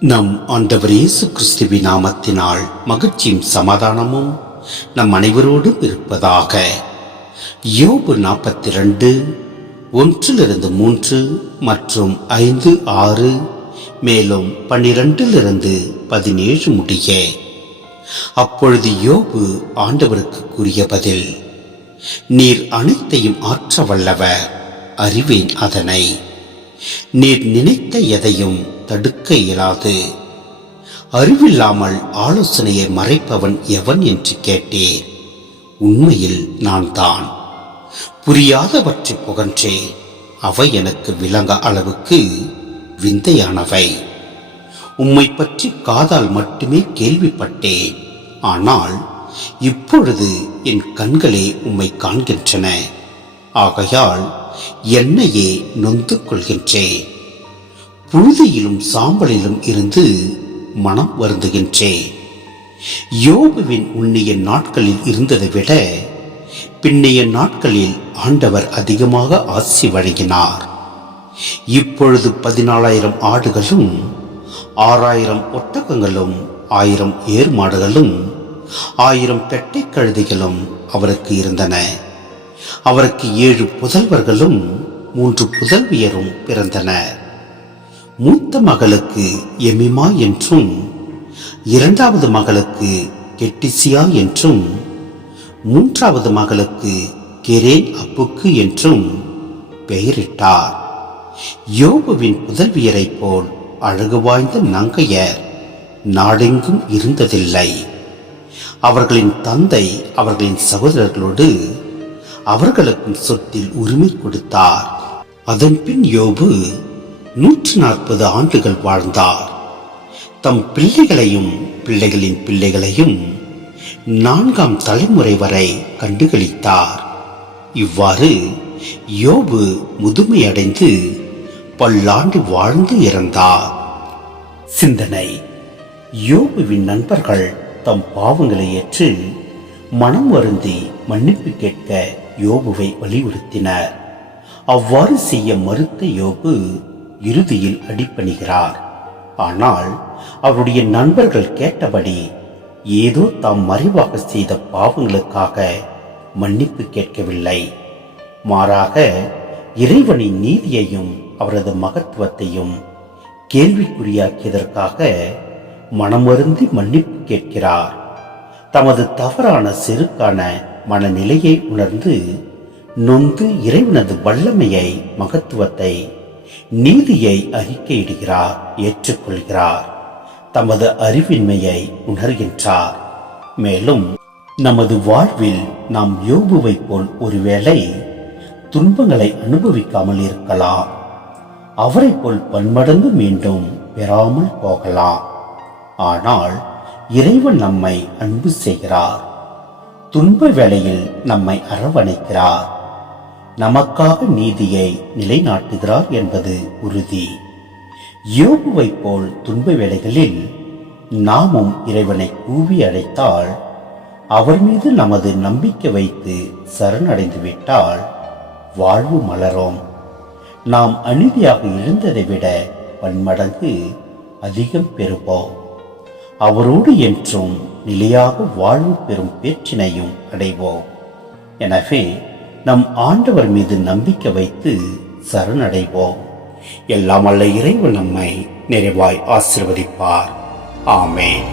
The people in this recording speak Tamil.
நம் ஆண்டவர் இயேசு கிறிஸ்துவின் நாமத்தினால் மகிழ்ச்சியும் சமாதானமும் நம் அனைவரோடும் இருப்பதாக. யோபு நாற்பத்தி ரெண்டு ஒன்றிலிருந்து மூன்று மற்றும் ஐந்து ஆறு மேலும் பன்னிரண்டிலிருந்து பதினேழு முடிய. அப்பொழுது யோபு ஆண்டவருக்கு கூறிய பதில் நீர் அனைத்தையும் ஆற்ற வல்லவர் அறிவேன் அதனை. நீர் நினைத்த எதையும் தடுக்க இயலாது. அறிவில்லாமல் ஆலோசனையை மறைப்பவன் எவன் என்று கேட்டேன். உண்மையில் நான் தான் புரியாதவற்றை புகன்றேன் அவை எனக்கு விளங்க அளவுக்கு விந்தையானவை. உம்மை பற்றி காதால் மட்டுமே கேள்விப்பட்டேன். ஆனால் இப்பொழுது என் கண்களே உம்மை காண்கின்றன. ஆகையால் என்னையே நொந்து கொள்கின்றேன். புழுதியிலும் சாம்பலிலும் இருந்து மனம் வருந்துகின்றேன். யோபுவின் உன்னிய நாட்களில் இருந்ததை விட பின்னைய நாட்களில் ஆண்டவர் அதிகமாக ஆசி வழங்கினார். இப்பொழுது பதினாலாயிரம் ஆடுகளும் ஆறாயிரம் ஒட்டகங்களும் ஆயிரம் ஏர் மாடுகளும் ஆயிரம் பெட்டை கழுதைகளும் அவருக்கு இருந்தன. அவருக்கு ஏழு புதல்வர்களும் மூன்று புதல்வியரும் பிறந்தனர். மூத்த மகளுக்கு எமிமா என்றும் இரண்டாவது மகளுக்கு கெட்டிசியா என்றும் மூன்றாவது மகளுக்கு கெரேன் அப்புக்கு என்றும் பெயரிட்டார். யோபுவின் புதல்வியரைப் போல் அழகு வாய்ந்த நங்கையர் நாடெங்கும் இருந்ததில்லை. அவர்களின் தந்தை அவர்களின் சகோதரர்களோடு அவர்களுக்கும் சொத்தில் உரிமை கொடுத்தார். அதன்பின் யோபு நூற்று நாற்பது ஆண்டுகள் வாழ்ந்தார். தம் பிள்ளைகளையும் பிள்ளைகளின் பிள்ளைகளையும் நான்காம் தலைமுறை வரை கண்டுகளித்தார். இவ்வாறு யோபு முதுமையடைந்து பல்லாண்டு வாழ்ந்து இறந்தார். சிந்தனை. யோபுவின் நண்பர்கள் தம் பாவங்களை ஏற்று மனம் வருந்தி மன்னிப்பு கேட்க யோபுவை வலியுறுத்தினர். அவ்வாறு செய்ய மறுத்த யோபு இறுதியில் அடிப்பணிகிறார் ஆனால் அவருடைய நண்பர்கள் கேட்டபடி ஏதோ தாம் மறைவாக செய்த பாவங்களுக்காக மன்னிப்பு கேட்கவில்லை. மாறாக இறைவனின் நீதியையும் அவரது மகத்துவத்தையும் கேள்விக்குறியாக்கியதற்காக மனமருந்தி மன்னிப்பு கேட்கிறார். தமது தவறான செருக்கான மனநிலையை உணர்ந்து நொந்து இறைவனது வல்லமையை மகத்துவத்தை நீதியை அறிக்கையிடுகிறார் ஏற்றுக்கொள்கிறார். தமது அறிவின்மையை உணர்கின்றார். மேலும் நமது வாழ்வில் நாம் யோபுவைப் போல் ஒருவேளை துன்பங்களை அனுபவிக்காமல் இருக்கலாம். அவரைப் போல் பன்மடங்கு மீண்டும் பெறாமல் போகலாம். ஆனால் இறைவன் நம்மை அன்பு செய்கிறார். துன்ப வேளையில் நம்மை அரவணைக்கிறார். நமக்காக நீதியை நிலைநாட்டுகிறார் என்பது உறுதி. யோகுவைப் போல் துன்ப வேளைகளில் நாமும் இறைவனை கூவி அழைத்தால் அவர் மீது நமது நம்பிக்கை வைத்து சரணடைந்து விட்டால் வாழ்வு மலரும். நாம் அநீதியாக இருந்ததை விட பன்மடங்கு அதிகம் பெறுவோம். அவரோடு என்றும் நிலையாக வாழ்வு பெறும் பேச்சினையும் அடைவோம். எனவே நம் ஆண்டவர் மீது நம்பிக்கை வைத்து சரணடைவோம். எல்லாம் அல்ல இறைவன் நம்மை நிறைவாய் ஆசிர்வதிப்பார். ஆமேன்.